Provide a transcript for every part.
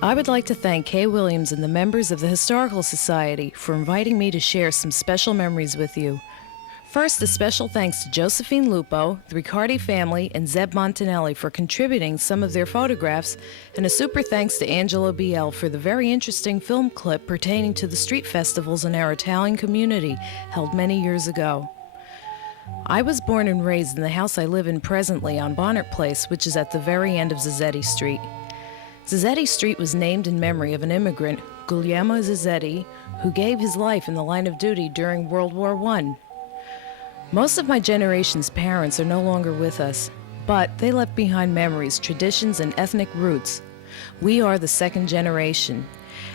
I would like to thank Kay Williams and the members of the Historical Society for inviting me to share some special memories with you. First, a special thanks to Josephine Lupo, the Riccardi family, and Zeb Montanelli for contributing some of their photographs, and a super thanks to Angela Biel for the very interesting film clip pertaining to the street festivals in our Italian community held many years ago. I was born and raised in the house I live in presently on Bonnet Place, which is at the very end of Zazzetti Street. Zazzetti Street was named in memory of an immigrant, Guglielmo Zazzetti, who gave his life in the line of duty during World War I. Most of my generation's parents are no longer with us, but they left behind memories, traditions, and ethnic roots. We are the second generation.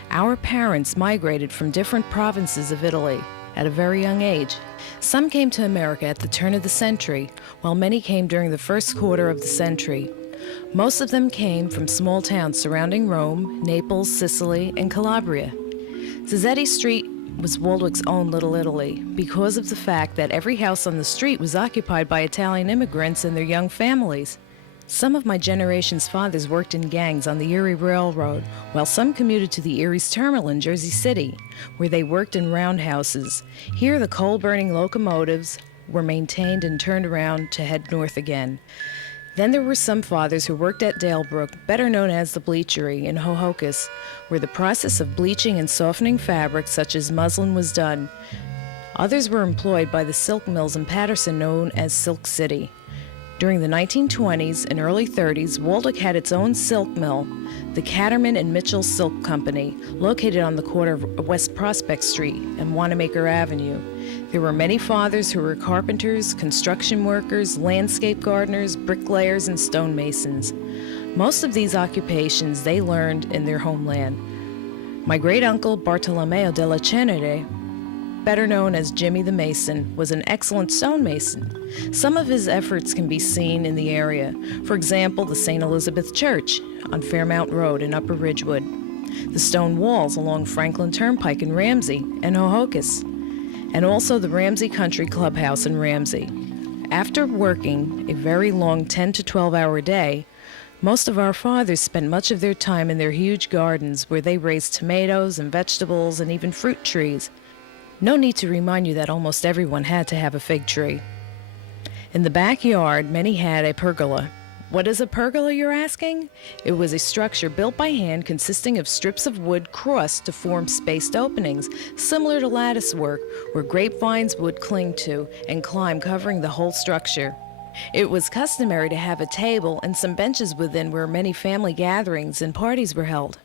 Our parents migrated from different provinces of Italy at a very young age. Some came to America at the turn of the century, while many came during the first quarter of the century. Most of them came from small towns surrounding Rome, Naples, Sicily, and Calabria. Zazzetti Street was Waldwick's own Little Italy because of the fact that every house on the street was occupied by Italian immigrants and their young families. Some of my generation's fathers worked in gangs on the Erie Railroad, while some commuted to the Erie's terminal in Jersey City, where they worked in roundhouses. Here, the coal-burning locomotives were maintained and turned around to head north again. Then there were some fathers who worked at Dalebrook, better known as the Bleachery, in Hohokus, where the process of bleaching and softening fabrics such as muslin was done. Others were employed by the silk mills in Patterson known as Silk City. During the 1920s and early 30s, Waldwick had its own silk mill, the Catterman and Mitchell Silk Company, located on the corner of West Prospect Street and Wanamaker Avenue. There were many fathers who were carpenters, construction workers, landscape gardeners, bricklayers, and stonemasons. Most of these occupations they learned in their homeland. My great-uncle Bartolomeo della Cenere, better known as Jimmy the Mason, was an excellent stonemason. Some of his efforts can be seen in the area. For example, the St. Elizabeth Church on Fairmount Road in Upper Ridgewood, the stone walls along Franklin Turnpike in Ramsey and Hohokus, and also the Ramsey Country Clubhouse in Ramsey. After working a very long 10 to 12-hour day, most of our fathers spent much of their time in their huge gardens where they raised tomatoes and vegetables and even fruit trees. No need to remind you that almost everyone had to have a fig tree. In the backyard, many had a pergola. What is a pergola, you're asking? It was a structure built by hand consisting of strips of wood crossed to form spaced openings, similar to lattice work, where grapevines would cling to and climb, covering the whole structure. It was customary to have a table and some benches within where many family gatherings and parties were held.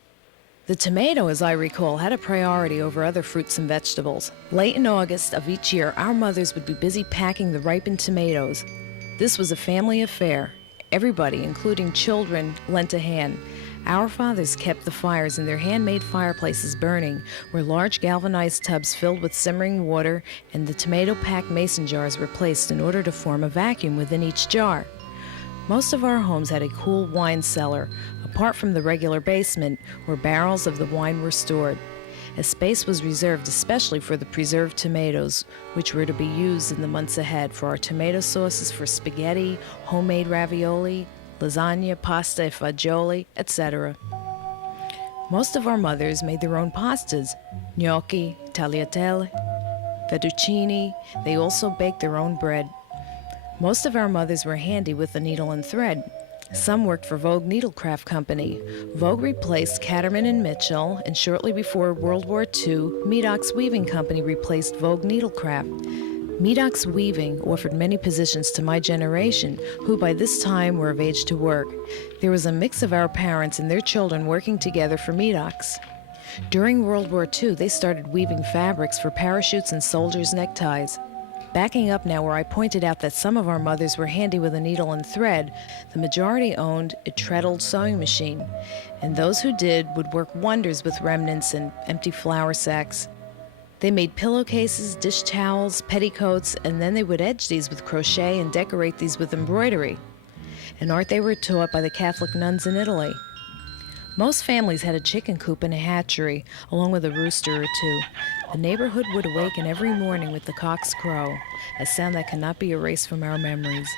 The tomato, as I recall, had a priority over other fruits and vegetables. Late in August of each year, our mothers would be busy packing the ripened tomatoes. This was a family affair. Everybody, including children, lent a hand. Our fathers kept the fires in their handmade fireplaces burning, where large galvanized tubs filled with simmering water and the tomato-packed mason jars were placed in order to form a vacuum within each jar. Most of our homes had a cool wine cellar, apart from the regular basement, where barrels of the wine were stored. A space was reserved especially for the preserved tomatoes, which were to be used in the months ahead for our tomato sauces for spaghetti, homemade ravioli, lasagna, pasta e fagioli, etc. Most of our mothers made their own pastas, gnocchi, tagliatelle, fettuccine. They also baked their own bread. Most of our mothers were handy with a needle and thread. Some worked for Vogue Needlecraft Company. Vogue replaced Catterman and Mitchell, and shortly before World War II, Medox Weaving Company replaced Vogue Needlecraft. Medox Weaving offered many positions to my generation, who by this time were of age to work. There was a mix of our parents and their children working together for Medox. During World War II, they started weaving fabrics for parachutes and soldiers' neckties. Backing up now, where I pointed out that some of our mothers were handy with a needle and thread, the majority owned a treadled sewing machine, and those who did would work wonders with remnants and empty flour sacks. They made pillowcases, dish towels, petticoats, and then they would edge these with crochet and decorate these with embroidery, an art they were taught by the Catholic nuns in Italy. Most families had a chicken coop and a hatchery, along with a rooster or two. The neighborhood would awaken every morning with the cock's crow, a sound that cannot be erased from our memories.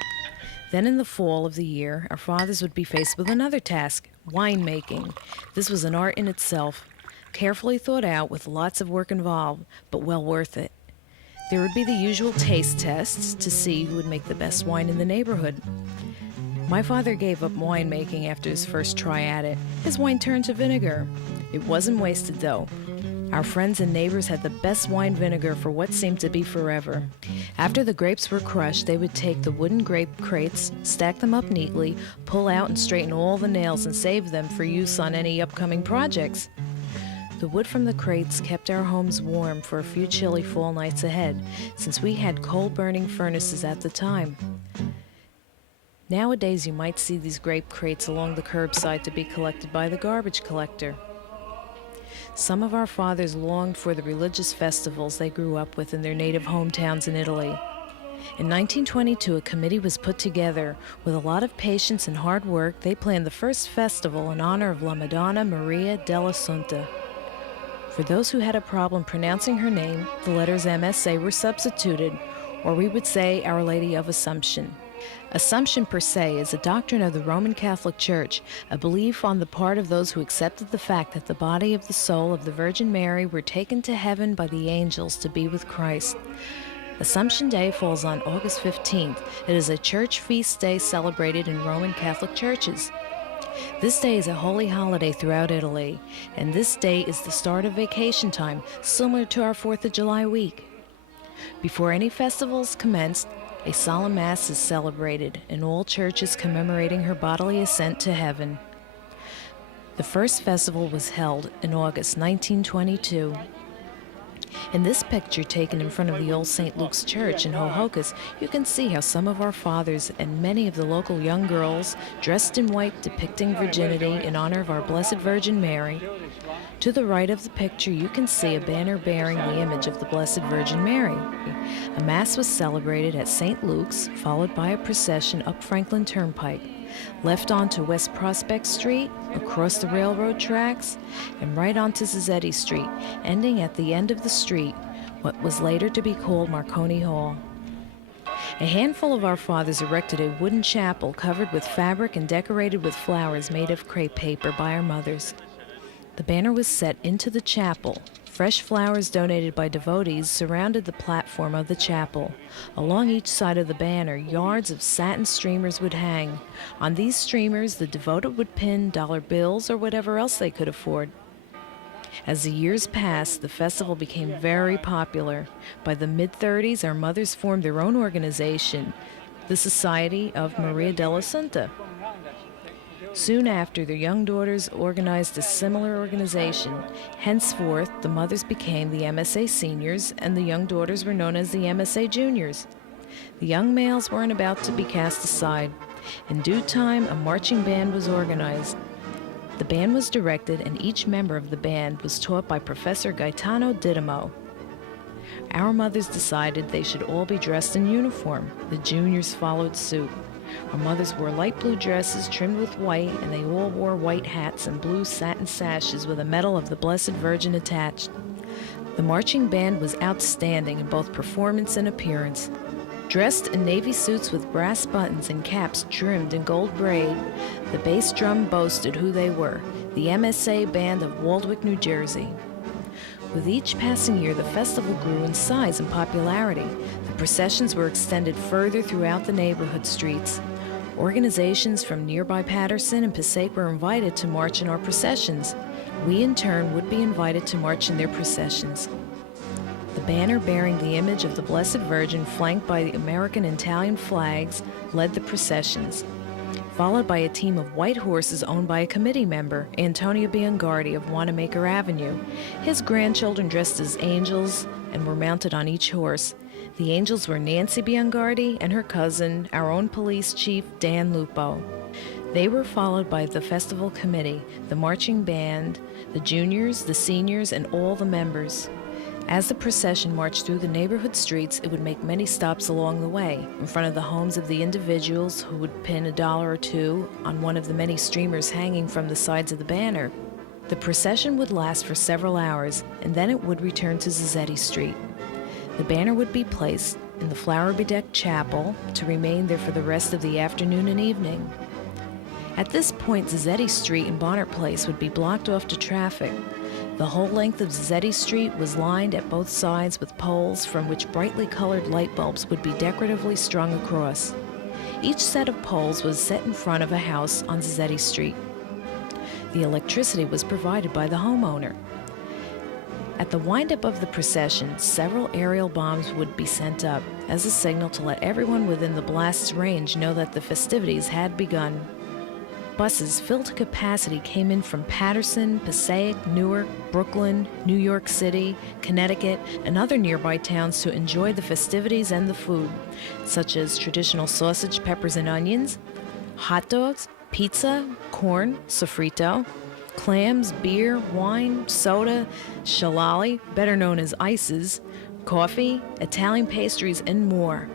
Then in the fall of the year, our fathers would be faced with another task, winemaking. This was an art in itself, carefully thought out with lots of work involved, but well worth it. There would be the usual taste tests to see who would make the best wine in the neighborhood. My father gave up winemaking after his first try at it. His wine turned to vinegar. It wasn't wasted, though. Our friends and neighbors had the best wine vinegar for what seemed to be forever. After the grapes were crushed, they would take the wooden grape crates, stack them up neatly, pull out and straighten all the nails and save them for use on any upcoming projects. The wood from the crates kept our homes warm for a few chilly fall nights ahead, since we had coal-burning furnaces at the time. Nowadays, you might see these grape crates along the curbside to be collected by the garbage collector. Some of our fathers longed for the religious festivals they grew up with in their native hometowns in Italy. In 1922, a committee was put together. With a lot of patience and hard work, they planned the first festival in honor of La Madonna Maria dell'Assunta. For those who had a problem pronouncing her name, the letters MSA were substituted, or we would say Our Lady of Assumption. Assumption per se is a doctrine of the Roman Catholic Church, a belief on the part of those who accepted the fact that the body of the soul of the Virgin Mary were taken to heaven by the angels to be with Christ. Assumption Day falls on August 15th. It is a church feast day celebrated in Roman Catholic churches. This day is a holy holiday throughout Italy, and this day is the start of vacation time, similar to our 4th of July week. Before any festivals commenced, a solemn mass is celebrated in all churches commemorating her bodily ascent to heaven. The first festival was held in August 1922. In this picture taken in front of the old St. Luke's Church in Hohokus, you can see how some of our fathers and many of the local young girls dressed in white depicting virginity in honor of our Blessed Virgin Mary. To the right of the picture, you can see a banner bearing the image of the Blessed Virgin Mary. A Mass was celebrated at St. Luke's, followed by a procession up Franklin Turnpike, left onto West Prospect Street, across the railroad tracks, and right onto Zazzetti Street, ending at the end of the street, what was later to be called Marconi Hall. A handful of our fathers erected a wooden chapel covered with fabric and decorated with flowers made of crepe paper by our mothers. The banner was set into the chapel. Fresh flowers donated by devotees surrounded the platform of the chapel. Along each side of the banner, yards of satin streamers would hang. On these streamers, the devoted would pin dollar bills or whatever else they could afford. As the years passed, the festival became very popular. By the mid-30s, our mothers formed their own organization, the Society of Maria dell'Assunta. Soon after, their young daughters organized a similar organization. Henceforth, the mothers became the MSA Seniors, and the young daughters were known as the MSA Juniors. The young males weren't about to be cast aside. In due time, a marching band was organized. The band was directed, and each member of the band was taught by Professor Gaetano Dittamo. Our mothers decided they should all be dressed in uniform. The juniors followed suit. Our mothers wore light blue dresses trimmed with white, and they all wore white hats and blue satin sashes with a medal of the Blessed Virgin attached. The marching band was outstanding in both performance and appearance. Dressed in navy suits with brass buttons and caps trimmed in gold braid, the bass drum boasted who they were, the MSA Band of Waldwick, New Jersey. With each passing year, the festival grew in size and popularity. The processions were extended further throughout the neighborhood streets. Organizations from nearby Patterson and Passaic were invited to march in our processions. We, in turn, would be invited to march in their processions. The banner bearing the image of the Blessed Virgin, flanked by the American and Italian flags, led the processions, followed by a team of white horses owned by a committee member, Antonio Biangardi of Wanamaker Avenue. His grandchildren dressed as angels and were mounted on each horse. The angels were Nancy Biangardi and her cousin, our own police chief, Dan Lupo. They were followed by the festival committee, the marching band, the juniors, the seniors, and all the members. As the procession marched through the neighborhood streets, it would make many stops along the way, in front of the homes of the individuals who would pin $1 or $2 on one of the many streamers hanging from the sides of the banner. The procession would last for several hours, and then it would return to Zazzetti Street. The banner would be placed in the flower-bedecked chapel to remain there for the rest of the afternoon and evening. At this point, Zazzetti Street and Bonner Place would be blocked off to traffic. The whole length of Zazzetti Street was lined at both sides with poles from which brightly colored light bulbs would be decoratively strung across. Each set of poles was set in front of a house on Zazzetti Street. The electricity was provided by the homeowner. At the windup of the procession, several aerial bombs would be sent up as a signal to let everyone within the blast's range know that the festivities had begun. Buses filled to capacity came in from Paterson, Passaic, Newark, Brooklyn, New York City, Connecticut, and other nearby towns to enjoy the festivities and the food, such as traditional sausage, peppers, and onions, hot dogs, pizza, corn, sofrito, clams, beer, wine, soda, shillelagh, better known as ices, coffee, Italian pastries, and more.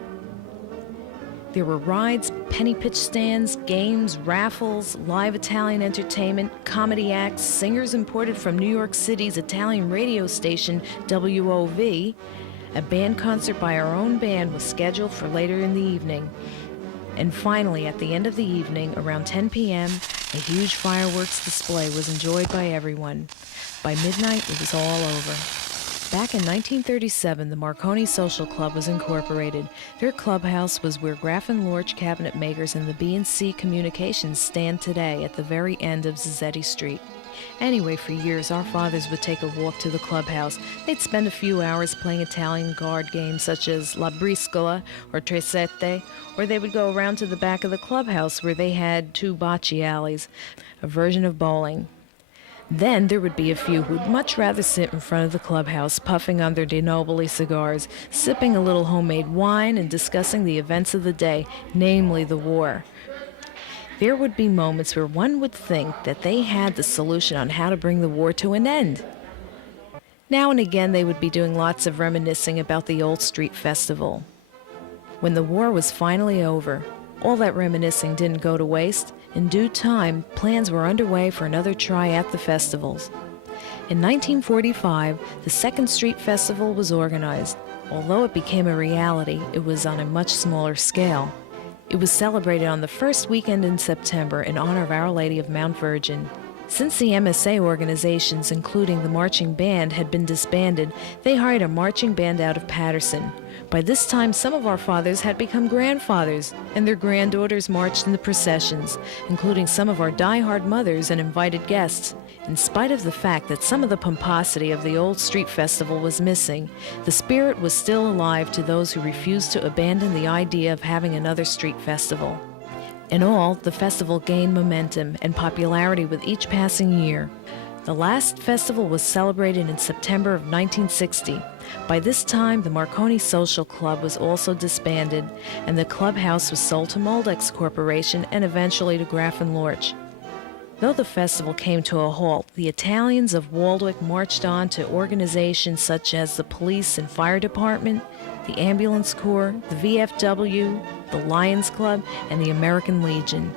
There were rides, penny pitch stands, games, raffles, live Italian entertainment, comedy acts, singers imported from New York City's Italian radio station WOV. A band concert by our own band was scheduled for later in the evening. And finally, at the end of the evening, around 10 p.m., a huge fireworks display was enjoyed by everyone. By midnight, it was all over. Back in 1937, the Marconi Social Club was incorporated. Their clubhouse was where Graff and Lorch cabinet makers and the B&C Communications stand today at the very end of Zazzetti Street. Anyway, for years, our fathers would take a walk to the clubhouse. They'd spend a few hours playing Italian card games such as La Briscola or Tre Sette, or they would go around to the back of the clubhouse where they had two bocce alleys, a version of bowling. Then there would be a few who'd much rather sit in front of the clubhouse, puffing on their De Nobili cigars, sipping a little homemade wine, and discussing the events of the day, namely the war. There would be moments where one would think that they had the solution on how to bring the war to an end. Now and again they would be doing lots of reminiscing about the old street festival. When the war was finally over, all that reminiscing didn't go to waste. In due time, plans were underway for another try at the festivals. In 1945, the Second Street Festival was organized. Although it became a reality, it was on a much smaller scale. It was celebrated on the first weekend in September in honor of Our Lady of Mount Virgin. Since the MSA organizations, including the marching band, had been disbanded, they hired a marching band out of Paterson. By this time, some of our fathers had become grandfathers, and their granddaughters marched in the processions, including some of our die-hard mothers and invited guests. In spite of the fact that some of the pomposity of the old street festival was missing, the spirit was still alive to those who refused to abandon the idea of having another street festival. In all, the festival gained momentum and popularity with each passing year. The last festival was celebrated in September of 1960. By this time, the Marconi Social Club was also disbanded, and the clubhouse was sold to Waldwicks Corporation and eventually to Graff and Lorch. Though the festival came to a halt, the Italians of Waldwick marched on to organizations such as the Police and Fire Department, the Ambulance Corps, the VFW, the Lions Club, and the American Legion.